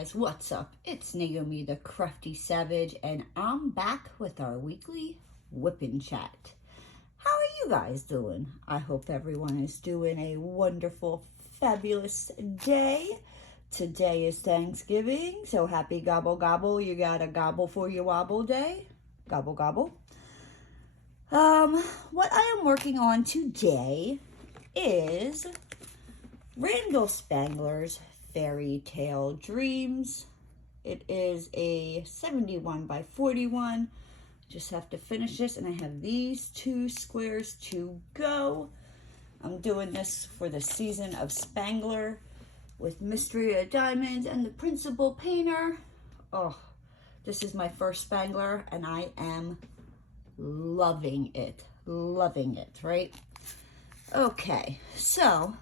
guys, what's up? It's Naomi the Crafty Savage, and I'm back with our weekly whipping chat. How are you guys doing? I hope everyone is doing a wonderful, fabulous day. Today is Thanksgiving, so happy gobble gobble. You got a gobble for your wobble day. Gobble gobble. What I am working on today is Randall Spangler's Fairytale Dreams. It is a 71 by 41. Just have to finish this, and I have these 2 squares to go. I'm doing this for the season of Spangler with Mystery of Diamonds and the Principal Painter. Oh, this is my first Spangler, and I am loving it. Loving it, right? Okay, so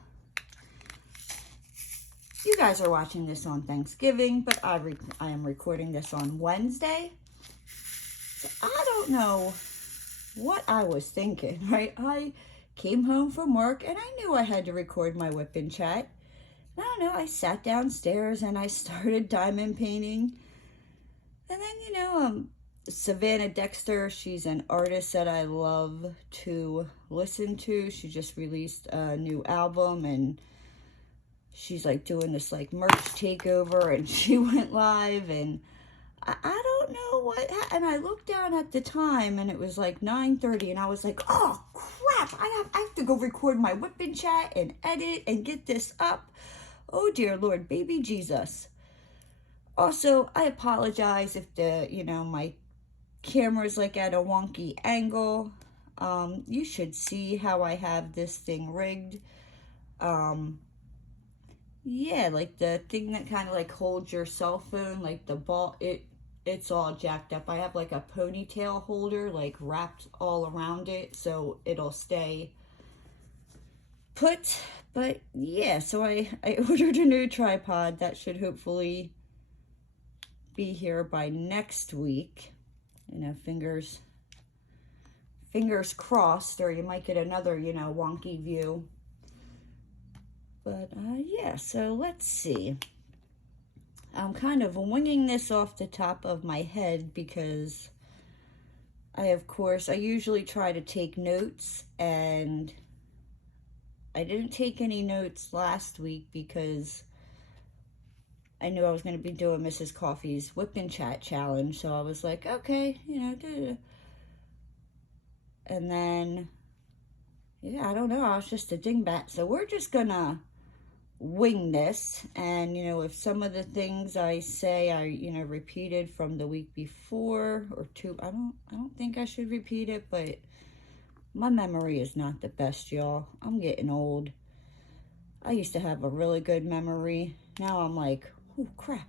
you guys are watching this on Thanksgiving, but I am recording this on Wednesday. So I don't know what I was thinking, right? I came home from work and I knew I had to record my whip and chat. I don't know, I sat downstairs and I started diamond painting. And then, Savannah Dexter, she's an artist that I love to listen to. She just released a new album, and she's like doing this like merch takeover, and she went live, and I don't know what happened. And I looked down at the time and it was like 9:30, and I was like, oh crap, I have to go record my whip and chat and edit and get this up. Oh dear Lord, baby Jesus. Also, I apologize if my camera's like at a wonky angle. You should see how I have this thing rigged. Yeah, like the thing that kind of like holds your cell phone, like the ball, it's all jacked up. I have like a ponytail holder like wrapped all around it so it'll stay put. But yeah, so I ordered a new tripod that should hopefully be here by next week. Fingers crossed, or you might get another, wonky view. But yeah, so let's see. I'm kind of winging this off the top of my head because I usually try to take notes, and I didn't take any notes last week because I knew I was going to be doing Mrs. Coffee's Whip and Chat challenge, so I was like, okay, and then, yeah, I don't know, I was just a dingbat, so we're just gonna wing this. And if some of the things I say I repeated from the week before or two, I don't think I should repeat it, but my memory is not the best, y'all. I'm getting old. I used to have a really good memory. Now I'm like, oh crap,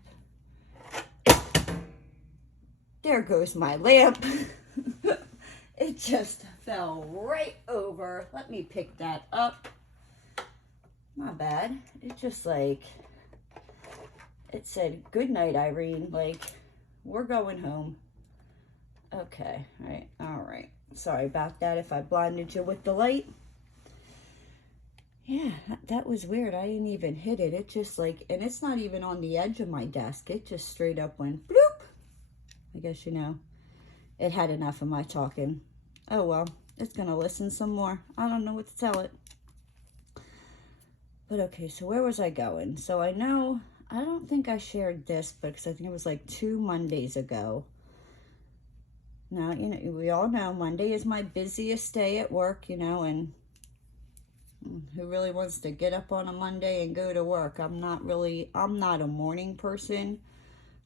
there goes my lamp. It just fell right over. Let me pick that up. Not bad. It just like, it said, good night, Irene. Like, we're going home. Okay, all right. Sorry about that if I blinded you with the light. Yeah, that was weird. I didn't even hit it. It just like, and it's not even on the edge of my desk. It just straight up went bloop. I guess, it had enough of my talking. Oh well, it's gonna listen some more. I don't know what to tell it. But okay, so where was I going? So I don't think I shared this, but because I think it was like 2 Mondays ago. Now, we all know Monday is my busiest day at work, and who really wants to get up on a Monday and go to work? I'm not a morning person.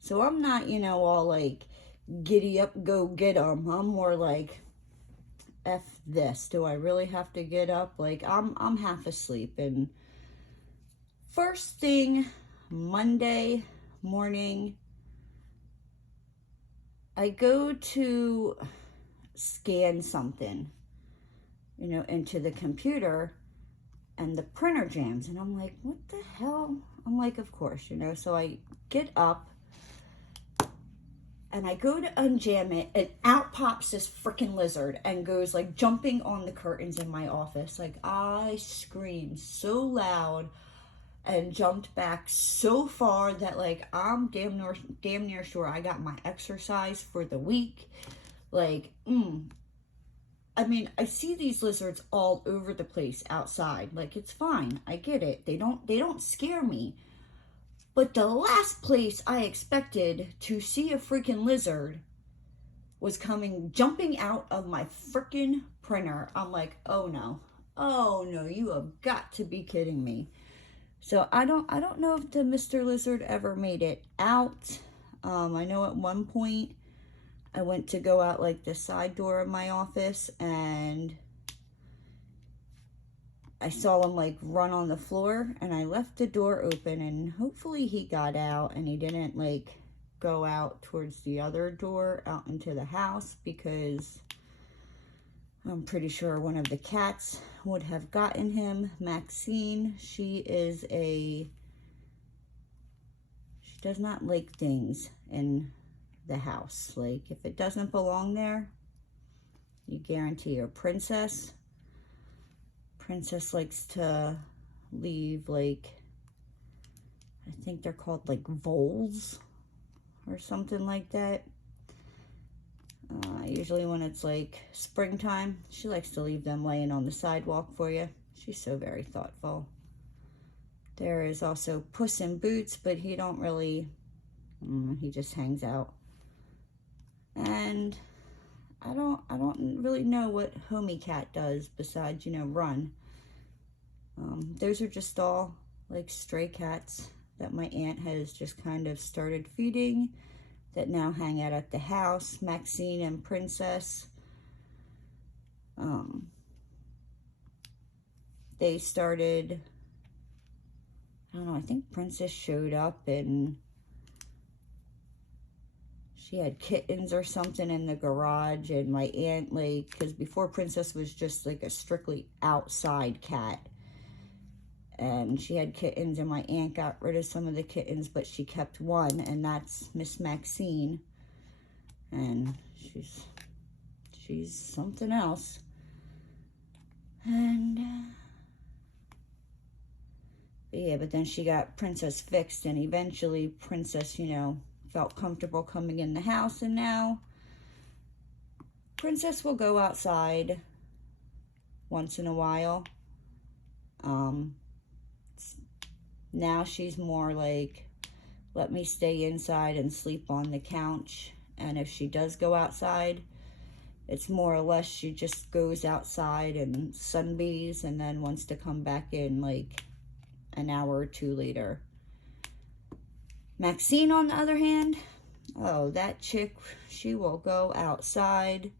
So I'm not, all like, giddy up, go get 'em. I'm more like, F this. Do I really have to get up? Like, I'm half asleep. And first thing Monday morning, I go to scan something, into the computer, and the printer jams. And I'm like, what the hell? I'm like, of course, So I get up, and I go to unjam it, and out pops this freaking lizard and goes like jumping on the curtains in my office. Like, I screamed so loud. and jumped back so far that like I'm damn near sure I got my exercise for the week. Like, I mean, I see these lizards all over the place outside. Like, it's fine. I get it. They don't scare me. But the last place I expected to see a freaking lizard was jumping out of my freaking printer. I'm like, oh no. Oh no, you have got to be kidding me. So I don't know if the Mr. Lizard ever made it out. I know at one point I went to go out like the side door of my office and I saw him like run on the floor, and I left the door open, and hopefully he got out and he didn't like go out towards the other door out into the house, because I'm pretty sure one of the cats would have gotten him. Maxine, she does not like things in the house. Like, if it doesn't belong there, you guarantee her. Princess likes to leave, like, I think they're called like voles or something like that. Usually when it's like springtime, she likes to leave them laying on the sidewalk for you. She's so very thoughtful. There is also Puss in Boots, but he don't really, he just hangs out. And I don't really know what Homie Cat does besides, you know, run. Those are just all like stray cats that my aunt has just kind of started feeding, that now hang out at the house. Maxine and Princess, they started, I don't know, I think Princess showed up and she had kittens or something in the garage, and my aunt, like, because before Princess was just like a strictly outside cat, and she had kittens, and my aunt got rid of some of the kittens, but she kept one, and that's Miss Maxine, and she's something else. And yeah, but then she got Princess fixed, and eventually Princess, you know, felt comfortable coming in the house, and now Princess will go outside once in a while. Now she's more like, let me stay inside and sleep on the couch. And if she does go outside, it's more or less she just goes outside and sunbathes and then wants to come back in like an hour or two later. Maxine, on the other hand, oh, that chick, she will go outside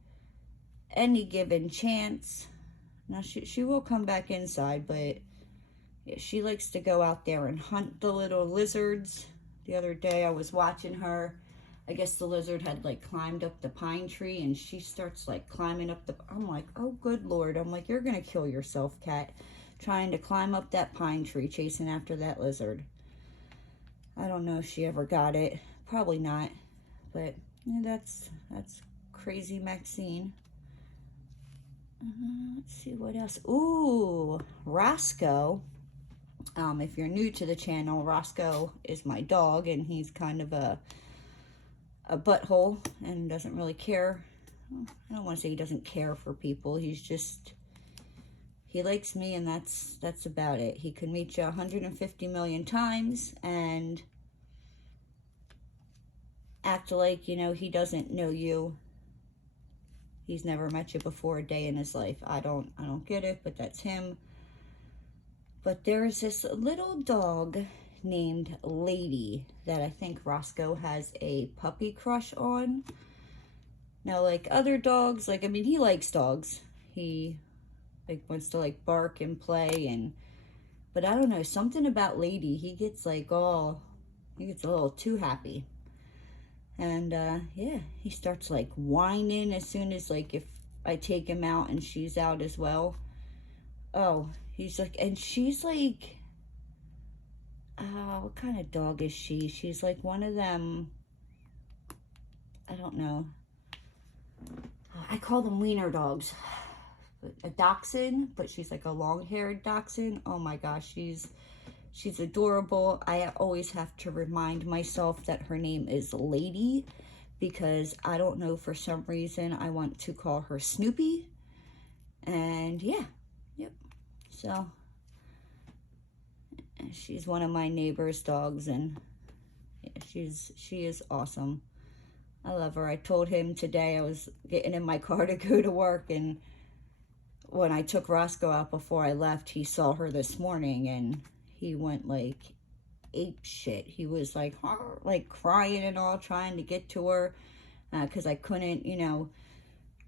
any given chance. Now she will come back inside, but yeah, she likes to go out there and hunt the little lizards. The other day I was watching her. I guess the lizard had like climbed up the pine tree, and she starts like climbing up I'm like, oh good Lord. I'm like, you're gonna kill yourself, cat, trying to climb up that pine tree chasing after that lizard. I don't know if she ever got it. Probably not. But yeah, that's crazy Maxine. Let's see what else. Ooh, Roscoe. If you're new to the channel, Roscoe is my dog, and he's kind of a butthole and doesn't really care. I don't want to say he doesn't care for people. He's just, he likes me, and that's about it. He could meet you 150 million times and act like, you know, he doesn't know you. He's never met you before a day in his life. I don't get it, but that's him. But there's this little dog named Lady that I think Roscoe has a puppy crush on. Now, like other dogs, like, I mean, he likes dogs. He like wants to like bark and play, but I don't know, something about Lady, he gets a little too happy. And yeah, he starts like whining as soon as like if I take him out and she's out as well. Oh, he's like, and she's like, what kind of dog is she? She's like one of them, I don't know. I call them wiener dogs. A dachshund, but she's like a long-haired dachshund. Oh my gosh, she's She's adorable. I always have to remind myself that her name is Lady, because I don't know, for some reason I want to call her Snoopy. And yeah, yep. So she's one of my neighbor's dogs, and yeah, she is awesome. I love her. I told him today I was getting in my car to go to work, and when I took Roscoe out before I left, he saw her this morning, and he went like ape shit. He was like crying and all, trying to get to her, because I couldn't, you know,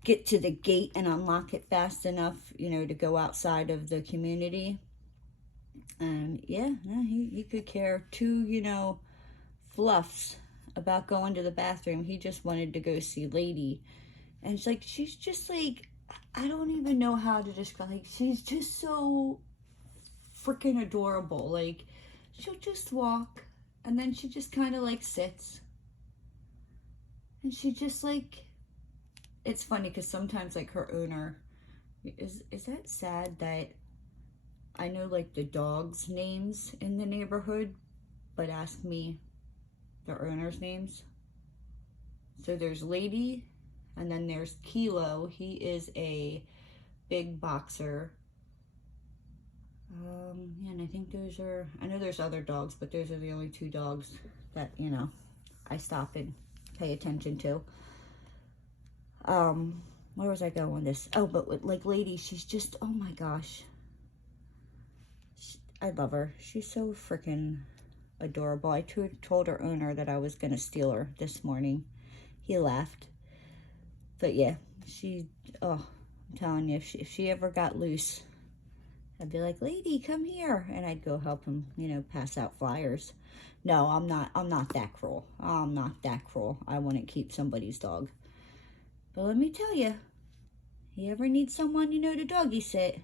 get to the gate and unlock it fast enough, you know, to go outside of the community. And yeah, no, he could care two, you know, fluffs about going to the bathroom. He just wanted to go see Lady. And it's like, she's just like, I don't even know how to describe, like, she's just so freaking adorable. Like, she'll just walk, and then she just kind of like sits, and she just like, it's funny because sometimes like her owner, is that sad that I know like the dogs' names in the neighborhood, but ask me the owner's names. So there's Lady, and then there's Kilo. He is a big boxer. Yeah, and I think those are, I know there's other dogs, but those are the only two dogs that, you know, I stop and pay attention to. Where was I going with this? Oh, but with like Lady, she's just, oh my gosh. I love her. She's so freaking adorable. I told her owner that I was going to steal her this morning. He laughed. But yeah, oh, I'm telling you, if she ever got loose, I'd be like, Lady, come here. And I'd go help him, you know, pass out flyers. No, I'm not that cruel. I'm not that cruel. I wouldn't keep somebody's dog. But let me tell you, you ever need someone, you know, to doggy sit,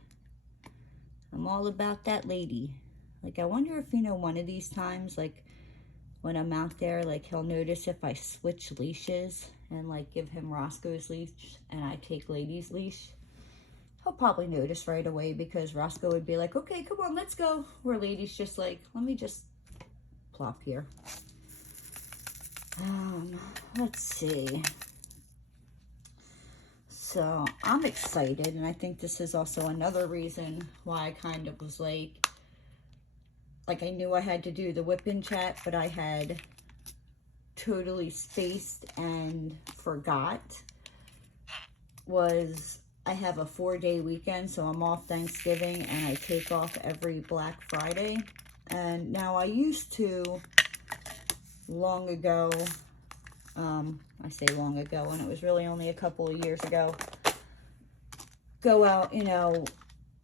I'm all about that Lady. Like, I wonder if, you know, one of these times, like, when I'm out there, like, he'll notice if I switch leashes and, like, give him Roscoe's leash and I take Lady's leash. He'll probably notice right away, because Roscoe would be like, okay, come on, let's go. Where Lady's just like, let me just plop here. Let's see. So I'm excited, and I think this is also another reason why I kind of was like I knew I had to do the whip-in chat, but I had totally spaced and forgot, was I have a 4-day weekend, so I'm off Thanksgiving, and I take off every Black Friday. And now I used to, long ago, I say long ago, and it was really only a couple of years ago, go out, you know,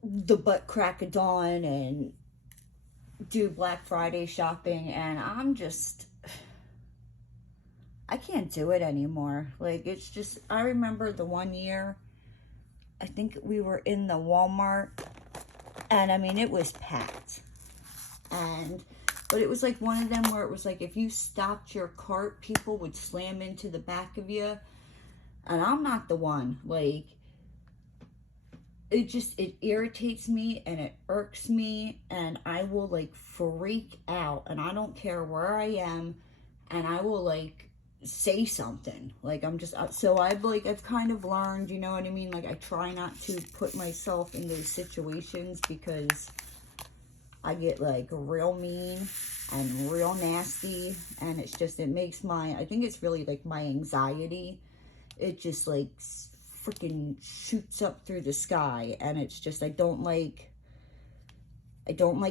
the butt crack of dawn and do Black Friday shopping, and I can't do it anymore. Like, it's just, I remember the one year, I think we were in the Walmart, and I mean, it was packed. But it was like one of them where it was like, if you stopped your cart, people would slam into the back of you. And I'm not the one. Like, it irritates me and it irks me, and I will like freak out, and I don't care where I am, and I will like say something. Like, I'm just, so I've kind of learned, you know what I mean? Like, I try not to put myself in those situations, because I get like real mean and real nasty, and it's just, it makes I think it's really like my anxiety. It just like freaking shoots up through the sky, and it's just, I don't like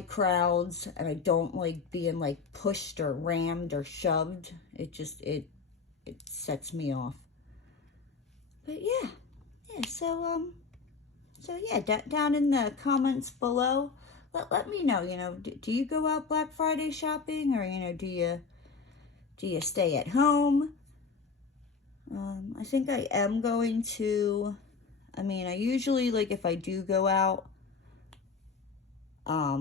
crowds, and I don't like being like pushed or rammed or shoved. It just, it sets me off. But yeah, so yeah, down in the comments below, let me know, you know, do you go out Black Friday shopping, or, you know, do you stay at home? I think I am going to, I mean, I usually, like, if I do go out, I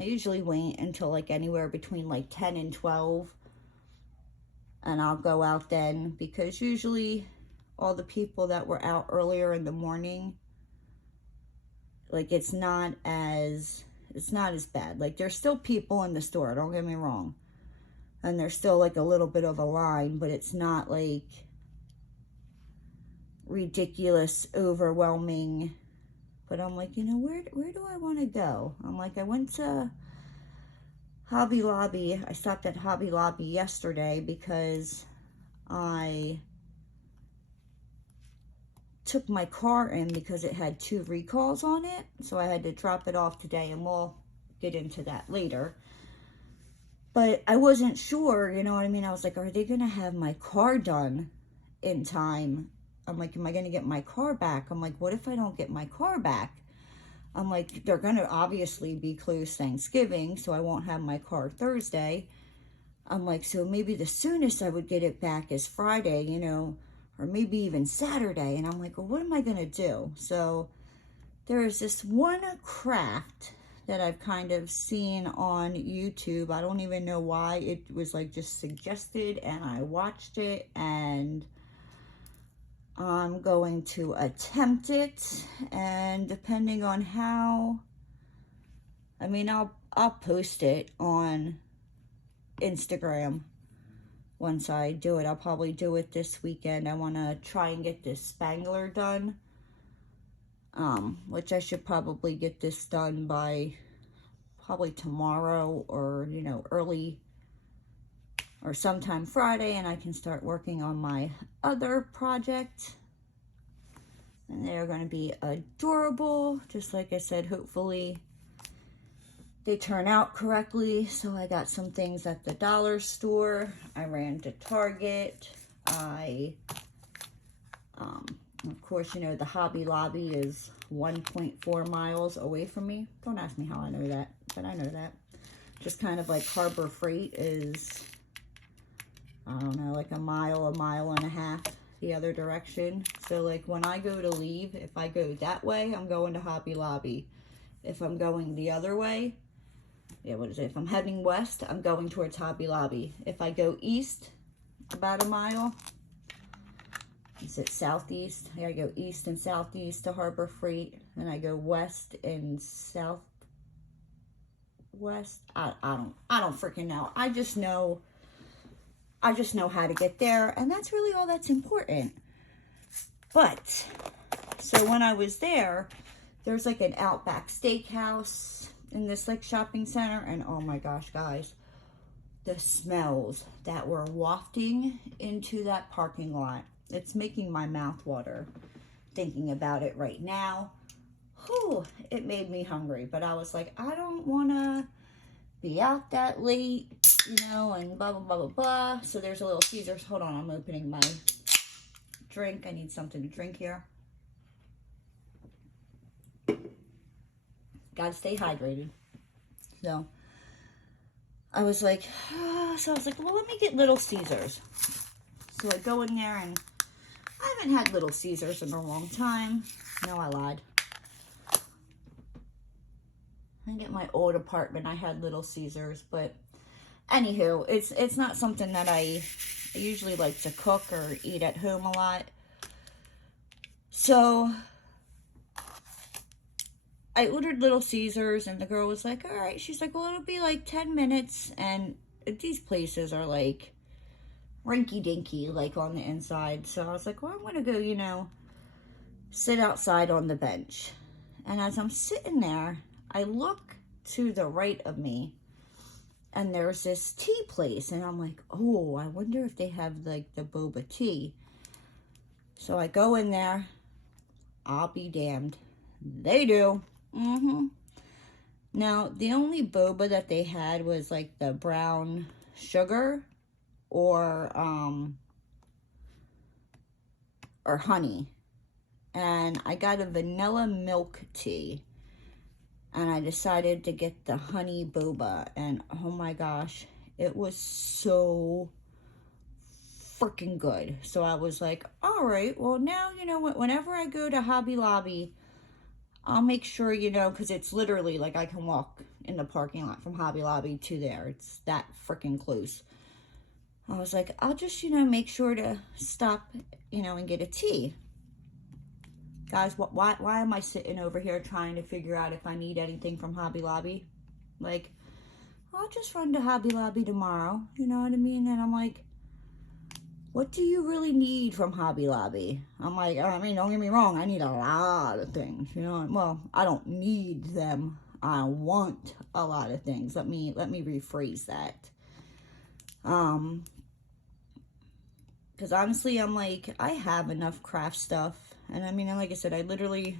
usually wait until like anywhere between like 10 and 12, and I'll go out then, because usually all the people that were out earlier in the morning, like, it's not as, It's not as bad. Like, there's still people in the store, don't get me wrong. And there's still, like, a little bit of a line, but it's not, like, ridiculous, overwhelming. But I'm like, you know, where do I want to go? I'm like, I went to Hobby Lobby. I stopped at Hobby Lobby yesterday because I took my car in because it had 2 recalls on it. So I had to drop it off today, and we'll get into that later. But I wasn't sure, you know what I mean? I was like, are they going to have my car done in time? I'm like, am I going to get my car back? I'm like, what if I don't get my car back? I'm like, they're going to obviously be closed Thanksgiving, so I won't have my car Thursday. I'm like, so maybe the soonest I would get it back is Friday, you know, or maybe even Saturday. And I'm like, well, what am I going to do? So there is this one craft that I've kind of seen on YouTube. I don't even know why. It was like just suggested, and I watched it, and I'm going to attempt it. And depending on how, I mean, I'll post it on Instagram once I do it. I'll probably do it this weekend. I want to try and get this Spangler done. Which I should probably get this done by probably tomorrow, or, you know, early or sometime Friday, and I can start working on my other project. And they're going to be adorable. Just like I said, hopefully they turn out correctly. So I got some things at the dollar store. I ran to Target. Of course, you know, the Hobby Lobby is 1.4 miles away from me. Don't ask me how I know that, but I know that. Just kind of like Harbor Freight is, I don't know, like a mile and a half the other direction. So like when I go to leave, if I go that way, I'm going to Hobby Lobby. If I'm going the other way, yeah, what is it? If I'm heading west, I'm going towards Hobby Lobby. If I go east, about a mile, is it southeast? I go east and southeast to Harbor Freight, and I go west and southwest. I don't freaking know. I just know how to get there, and that's really all that's important. But so when I was there, there's like an Outback Steakhouse in this like shopping center, and oh my gosh, guys, the smells that were wafting into that parking lot. It's making my mouth water thinking about it right now. Whew, it made me hungry, but I was like, I don't want to be out that late, you know, and blah, blah, blah, blah, blah. So there's a Little Caesars. Hold on, I'm opening my drink. I need something to drink here. Gotta stay hydrated. So I was like, well, let me get Little Caesars. So I go in there, and I haven't had Little Caesars in a long time. No, I lied. I get my old apartment, I had Little Caesars, but anywho, it's not something that I usually like to cook or eat at home a lot. So I ordered Little Caesars, and the girl was like, all right. She's like, well, it'll be like 10 minutes. And these places are like rinky-dinky, like on the inside. So I was like, well, I'm going to go, you know, sit outside on the bench. And as I'm sitting there, I look to the right of me, and there's this tea place. And I'm like, oh, I wonder if they have like the boba tea. So I go in there. I'll be damned. They do. Now, the only boba that they had was like the brown sugar or honey. And I got a vanilla milk tea. And I decided to get the honey boba. And oh my gosh, it was so freaking good. So I was like, all right, well now, you know, whenever I go to Hobby Lobby, I'll make sure, you know, because it's literally like I can walk in the parking lot from Hobby Lobby to there. It's that freaking close. I was like, I'll just, you know, make sure to stop, you know, and get a tea. Guys, why am I sitting over here trying to figure out if I need anything from Hobby Lobby? Like, I'll just run to Hobby Lobby tomorrow, you know what I mean? And I'm like, what do you really need from Hobby Lobby? I'm like, I mean, don't get me wrong, I need a lot of things, you know? Well, I don't need them. I want a lot of things. Let me rephrase that. Because honestly, I'm like, I have enough craft stuff. And I mean, like I said, I literally,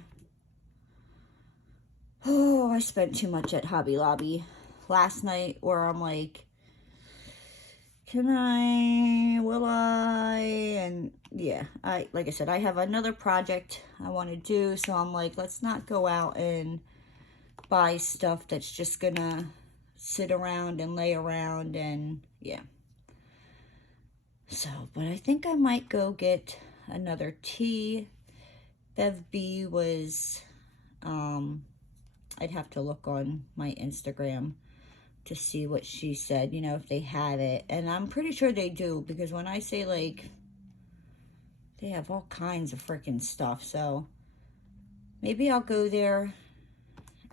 I spent too much at Hobby Lobby last night, where I'm like, will I? And yeah, like I said, I have another project I want to do. So I'm like, let's not go out and buy stuff that's just gonna sit around and lay around. And yeah. So, but I think I might go get another tea. Bev B was, I'd have to look on my Instagram to see what she said, you know, if they had it. And I'm pretty sure they do, because when I say, like, they have all kinds of freaking stuff. So maybe I'll go there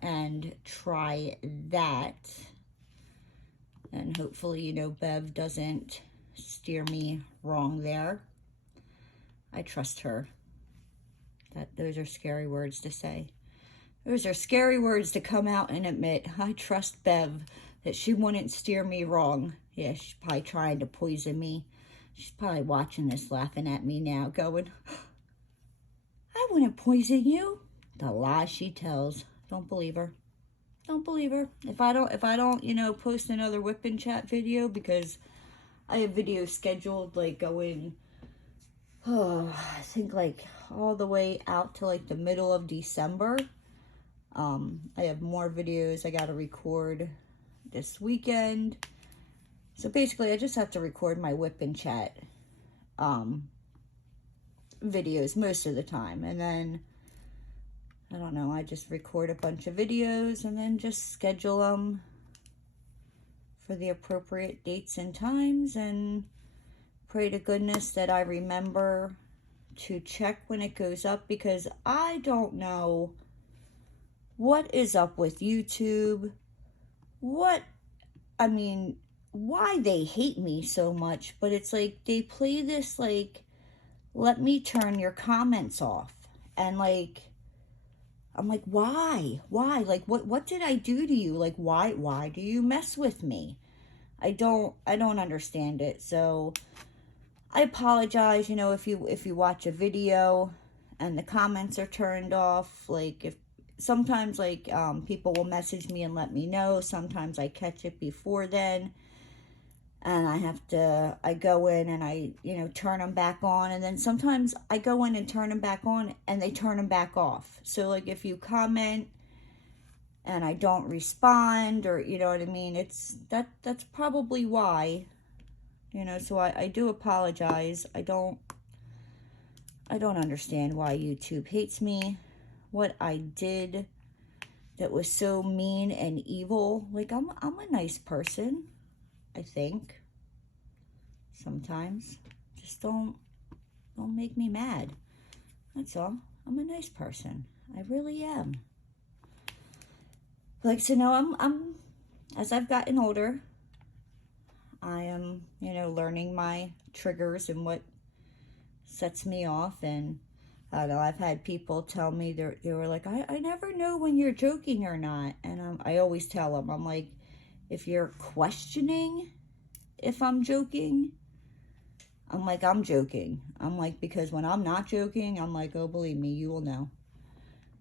and try that. And hopefully, you know, Bev doesn't steer me wrong there. I trust her. Those are scary words to say. Those are scary words to come out and admit. I trust Bev that she wouldn't steer me wrong. Yeah, she's probably trying to poison me. She's probably watching this, laughing at me now, going, I wouldn't poison you. The lie she tells. Don't believe her. Don't believe her. If I don't, you know, post another whip and chat video, because I have videos scheduled, like, going, I think, like, all the way out to, like, the middle of December. I have more videos I got to record this weekend. So basically, I just have to record my whip and chat videos most of the time. And then, I don't know, I just record a bunch of videos and then just schedule them for the appropriate dates and times, and pray to goodness that I remember to check when it goes up, because I don't know what is up with YouTube. I mean, why they hate me so much, but it's like they play this, like, let me turn your comments off. And like, I'm like, why? Like, what did I do to you? Like, why do you mess with me? I don't understand it. So I apologize, you know, if you watch a video and the comments are turned off. Like, if sometimes, like, people will message me and let me know. Sometimes I catch it before then, and I go in and I, you know, turn them back on. And then sometimes I go in and turn them back on and they turn them back off. So, like, if you comment and I don't respond, or, you know what I mean, that's probably why, you know. So I do apologize. I don't understand why YouTube hates me. What I did that was so mean and evil. Like, I'm a nice person, I think. Sometimes. Just don't make me mad. That's all. I'm a nice person. I really am. Like, so now I'm as I've gotten older, I am, you know, learning my triggers and what sets me off. And I don't know, I've had people tell me, they were like, I never know when you're joking or not. And I always tell them, I'm like, if you're questioning if I'm joking, I'm like, I'm joking. I'm like, because when I'm not joking, I'm like, oh, believe me, you will know.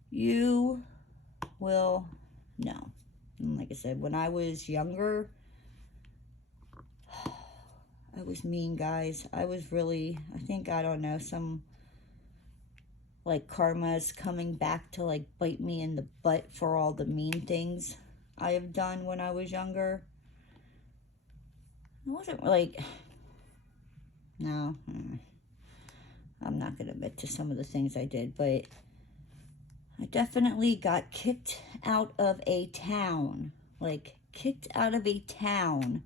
You will know. And like I said, when I was younger, I was mean, guys. I was really, I think, I don't know, some, like, karma's coming back to, like, bite me in the butt for all the mean things I have done when I was younger. It wasn't like, no, I'm not going to admit to some of the things I did, but I definitely got kicked out of a town, like, kicked out of a town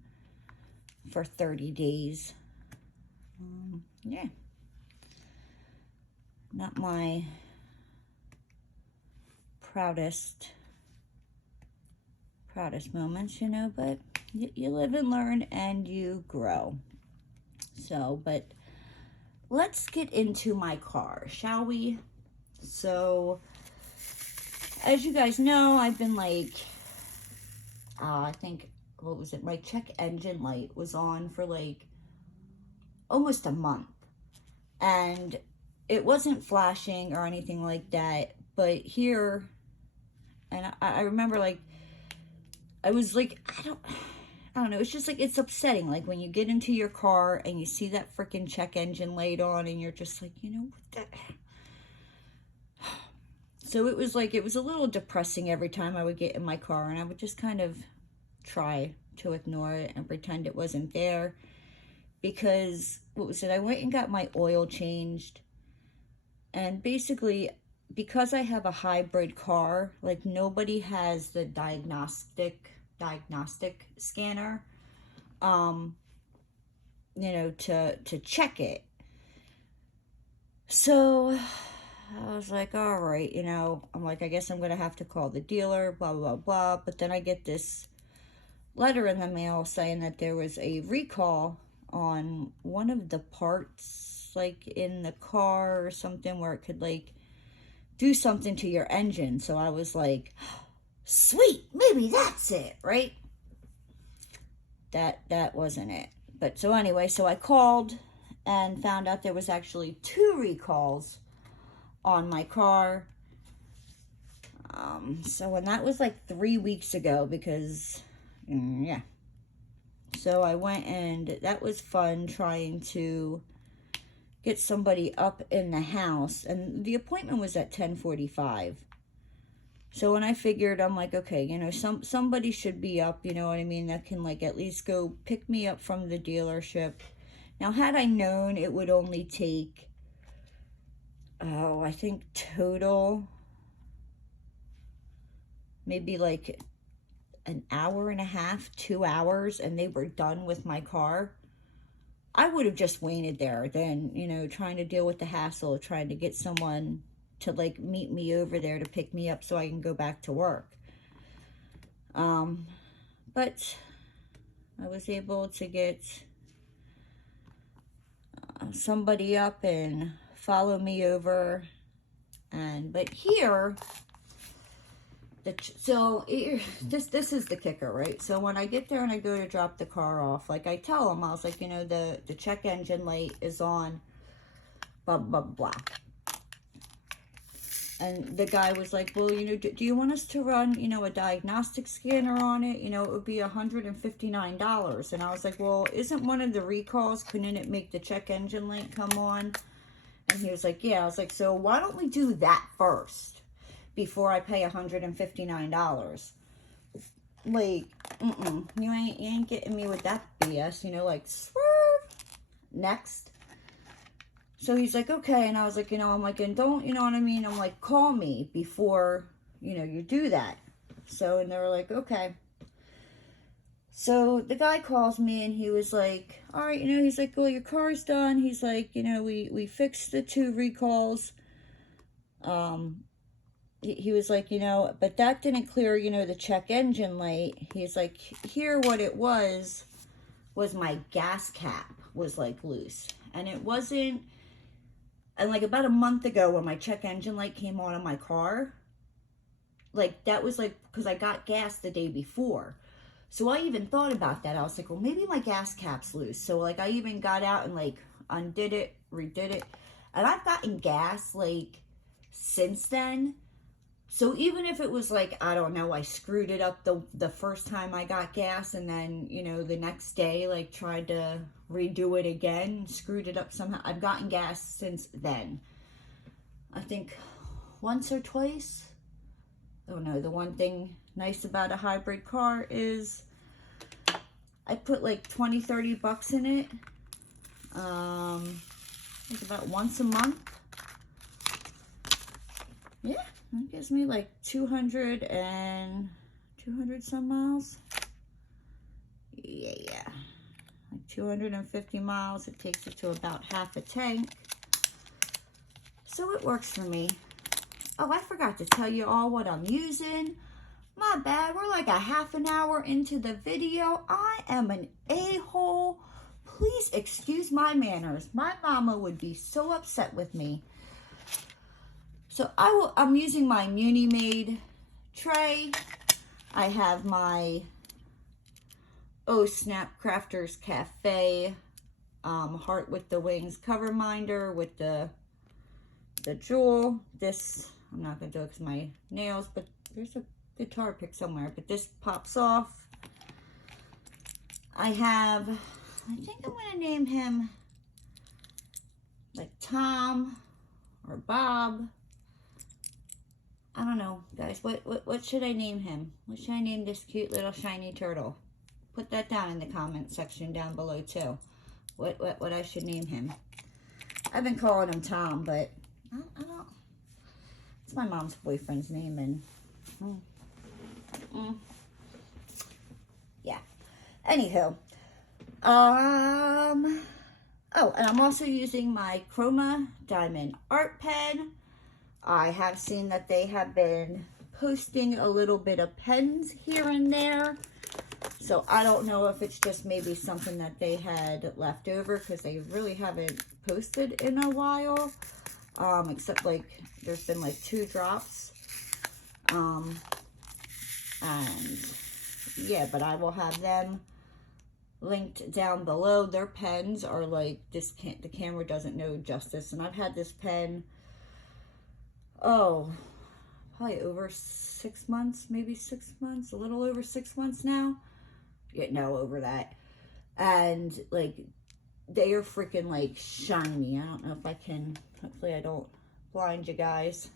for 30 days. Yeah. Not my proudest moments, you know, but you live and learn and you grow. So, but let's get into my car, shall we? So, as you guys know, I've been like, I think, what was it? My check engine light was on for like almost a month. And it wasn't flashing or anything like that. But here, and I remember like, I was like, I don't know. It's just like, it's upsetting. Like when you get into your car and you see that freaking check engine light on and you're just like, you know, what the... So it was like, it was a little depressing every time I would get in my car, and I would just kind of try to ignore it and pretend it wasn't there. Because, what was it? I went and got my oil changed. And basically, because I have a hybrid car, like nobody has the diagnostic scanner, you know, to check it. So I was like, all right, you know, I'm like, I guess I'm going to have to call the dealer, blah, blah, blah. But then I get this letter in the mail saying that there was a recall on one of the parts, like in the car or something, where it could like do something to your engine. So I was like, sweet, maybe that's it, right? That wasn't it. But so anyway, so I called and found out there was actually 2 recalls on my car. So, and that was like 3 weeks ago because, yeah. So I went, and that was fun trying to get somebody up in the house. And the appointment was at 10:45. So when I figured, I'm like, okay, you know, somebody should be up, you know what I mean, that can like at least go pick me up from the dealership. Now, had I known it would only take, oh, I think total, maybe like an hour and a half, 2 hours, and they were done with my car, I would have just waited there than, you know, trying to deal with the hassle of trying to get someone to like meet me over there to pick me up so I can go back to work. But I was able to get somebody up and follow me over. And but here, this is the kicker, right? So when I get there and I go to drop the car off, like I tell them, I was like, you know, the check engine light is on, blah blah blah. And the guy was like, well, you know, do you want us to run, you know, a diagnostic scanner on it? You know, it would be $159. And I was like, well, isn't one of the recalls, couldn't it make the check engine light come on? And he was like, yeah. I was like, so why don't we do that first before I pay $159? Like, you ain't getting me with that BS, you know, like, swerve. Next. So he's like, okay. And I was like, you know, I'm like, and don't, you know what I mean? I'm like, call me before, you know, you do that. So, and they were like, okay. So the guy calls me and he was like, all right, you know, he's like, well, your car's done. He's like, you know, we fixed the 2 recalls. He was like, you know, but that didn't clear, you know, the check engine light. He's like, here, what it was my gas cap was like loose. And it wasn't. And like about a month ago when my check engine light came on in my car, like that was like, because I got gas the day before. So I even thought about that. I was like, well, maybe my gas cap's loose. So like I even got out and like undid it, redid it. And I've gotten gas like since then. So even if it was like, I don't know, I screwed it up the first time I got gas, and then, you know, the next day, like, tried to redo it again, screwed it up somehow. I've gotten gas since then. I think once or twice. Oh no, the one thing nice about a hybrid car is I put like 20, 30 bucks in it. I think about once a month. Yeah. It gives me like 200 some miles. Yeah. Like 250 miles. It takes it to about half a tank. So it works for me. Oh, I forgot to tell you all what I'm using. My bad. We're like a half an hour into the video. I am an a-hole. Please excuse my manners. My mama would be so upset with me. So I'm using my Munimade tray. I have my Oh Snap Crafters Cafe Heart with the Wings Coverminder with the jewel. This, I'm not going to do it because my nails, but there's a guitar pick somewhere, but this pops off. I think I'm going to name him like Tom or Bob. I don't know, guys. What should I name him? What should I name this cute little shiny turtle? Put that down in the comment section down below too. What I should name him. I've been calling him Tom, but I don't. It's my mom's boyfriend's name, and yeah. Anywho, oh, and I'm also using my Chroma Diamond Art Pen. I have seen that they have been posting a little bit of pens here and there. So I don't know if it's just maybe something that they had left over because they really haven't posted in a while. Except like there's been like 2 drops. And yeah, but I will have them linked down below. Their pens are like, the camera doesn't know justice. And I've had this pen, oh, probably over 6 months, maybe 6 months, a little over 6 months now. Yeah, no, over that. And like, they are freaking like shiny. I don't know if I can, hopefully I don't blind you guys.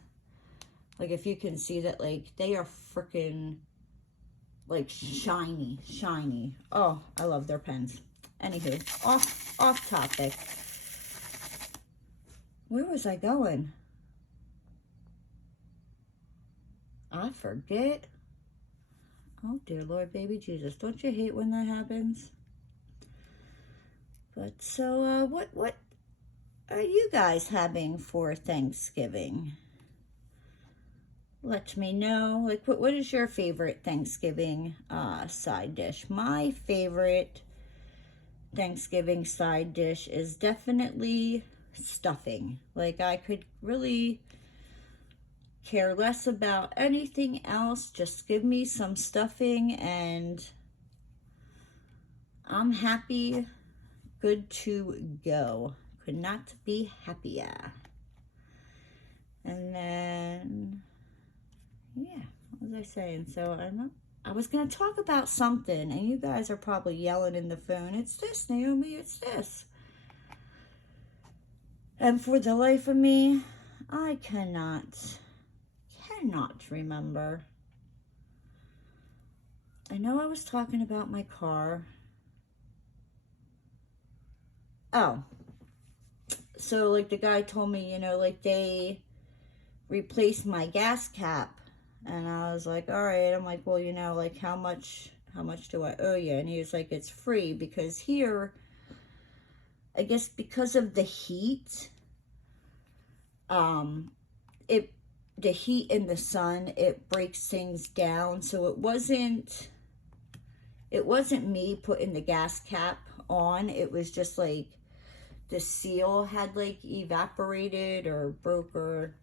Like if you can see that, like they are freaking like shiny. Oh, I love their pens. Anywho, off topic. Where was I going? I forget. Oh dear Lord, baby Jesus, don't you hate when that happens? But so, what are you guys having for Thanksgiving? Let me know. Like, what is your favorite Thanksgiving side dish? My favorite Thanksgiving side dish is definitely stuffing. Like, I could really care less about anything else. Just give me some stuffing and I'm happy, good to go. Could not be happier. And then, yeah, what was I saying? So I was going to talk about something and you guys are probably yelling in the phone, it's this, Naomi, it's this. And for the life of me, I cannot remember. I know I was talking about my car. Oh, so like the guy told me, you know, like they replaced my gas cap, and I was like, all right. I'm like, well, you know, like how much do I owe you? And he was like, it's free, because here, I guess because of the heat, the heat in the sun, it breaks things down. So it wasn't me putting the gas cap on. It was just like the seal had like evaporated or broke, or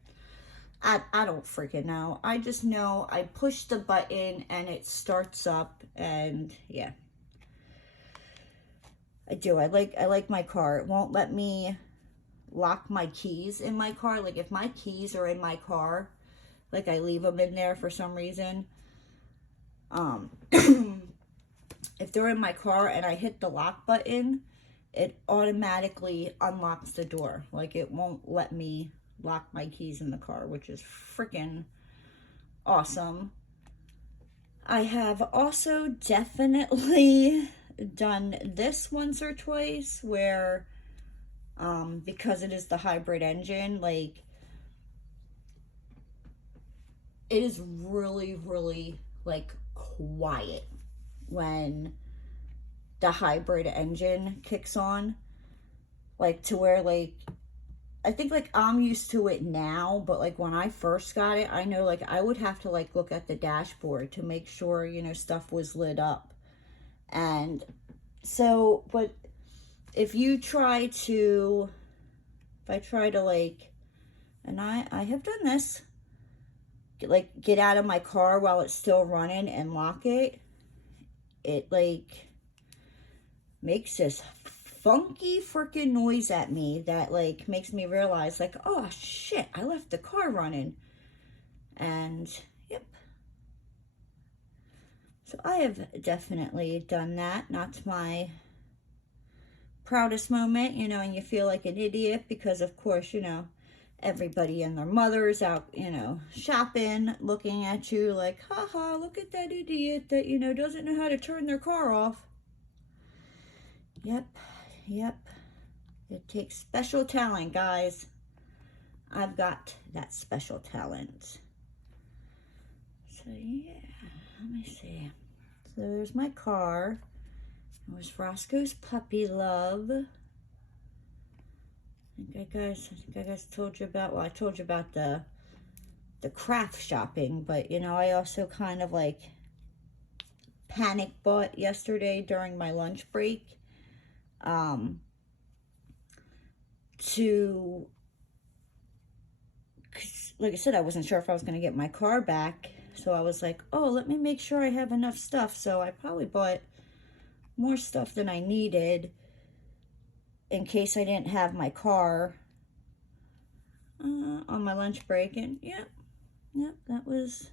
I don't freaking know. I just know I push the button and it starts up, and yeah. I do. I like my car. It won't let me lock my keys in my car. Like if my keys are in my car, like I leave them in there for some reason, if they're in my car and I hit the lock button, it automatically unlocks the door. Like it won't let me lock my keys in the car, which is freaking awesome. I have also definitely done this once or twice where because it is the hybrid engine, like it is really like quiet when the hybrid engine kicks on, like to where like I think like I'm used to it now, but like when I first got it, I know like I would have to like look at the dashboard to make sure, you know, stuff was lit up. And so, but if you try to, if I try to like, and I have done this, get out of my car while it's still running and lock it, it like makes this funky freaking noise at me that like makes me realize like, oh shit, I left the car running. And yep, so I have definitely done that. Not my proudest moment, you know, and you feel like an idiot because of course, you know, everybody and their mother's out, you know, shopping, looking at you like, haha, look at that idiot that, you know, doesn't know how to turn their car off. Yep. It takes special talent, guys. I've got that special talent. So, yeah. Let me see. So, there's my car. It was Roscoe's puppy love. I think I guys told you about, well, I told you about the craft shopping, but, you know, I also kind of, like, panic bought yesterday during my lunch break. Like I said, I wasn't sure if I was going to get my car back. So I was like, oh, let me make sure I have enough stuff. So I probably bought more stuff than I needed in case I didn't have my car on my lunch break. And yep, that was...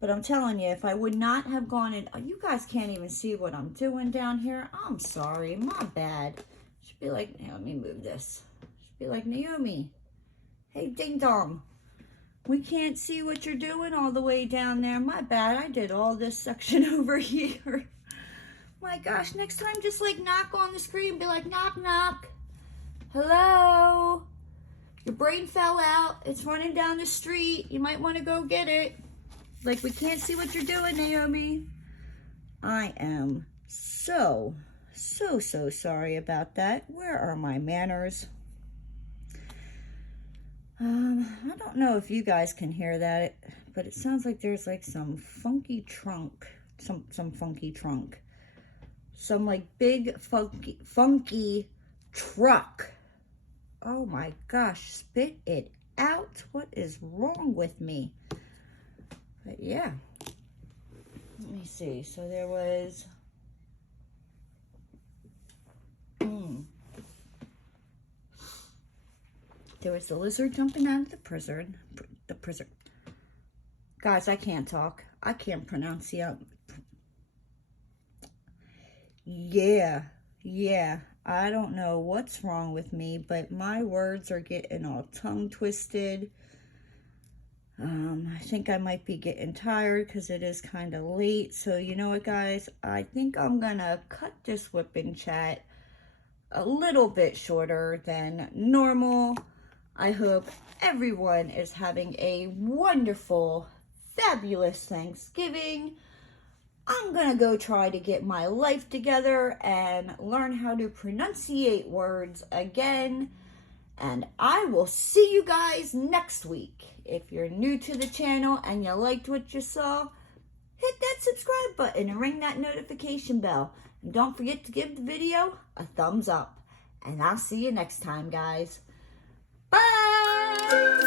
But I'm telling you, if I would not have gone in... Oh, you guys can't even see what I'm doing down here. I'm sorry. My bad. Should be like... Hey, let me move this. Should be like, Naomi. Hey, ding dong. We can't see what you're doing all the way down there. My bad. I did all this section over here. My gosh. Next time, just like knock on the screen. Be like, knock, knock. Hello? Your brain fell out. It's running down the street. You might want to go get it. Like, we can't see what you're doing, Naomi. I am so sorry about that. Where are my manners? I don't know if you guys can hear that, but it sounds like there's like some funky trunk. Some funky trunk. Some like big funky truck. Oh my gosh, spit it out. What is wrong with me? But yeah, let me see. So there was, there was the lizard jumping out of the prison. Guys, I can't talk. I can't pronounce the, yeah. I don't know what's wrong with me, but my words are getting all tongue twisted. I think I might be getting tired because it is kind of late. So you know what, guys? I think I'm going to cut this whipping chat a little bit shorter than normal. I hope everyone is having a wonderful, fabulous Thanksgiving. I'm going to go try to get my life together and learn how to pronunciate words again. And I will see you guys next week. If you're new to the channel and you liked what you saw, hit that subscribe button and ring that notification bell. And don't forget to give the video a thumbs up. And I'll see you next time, guys. Bye!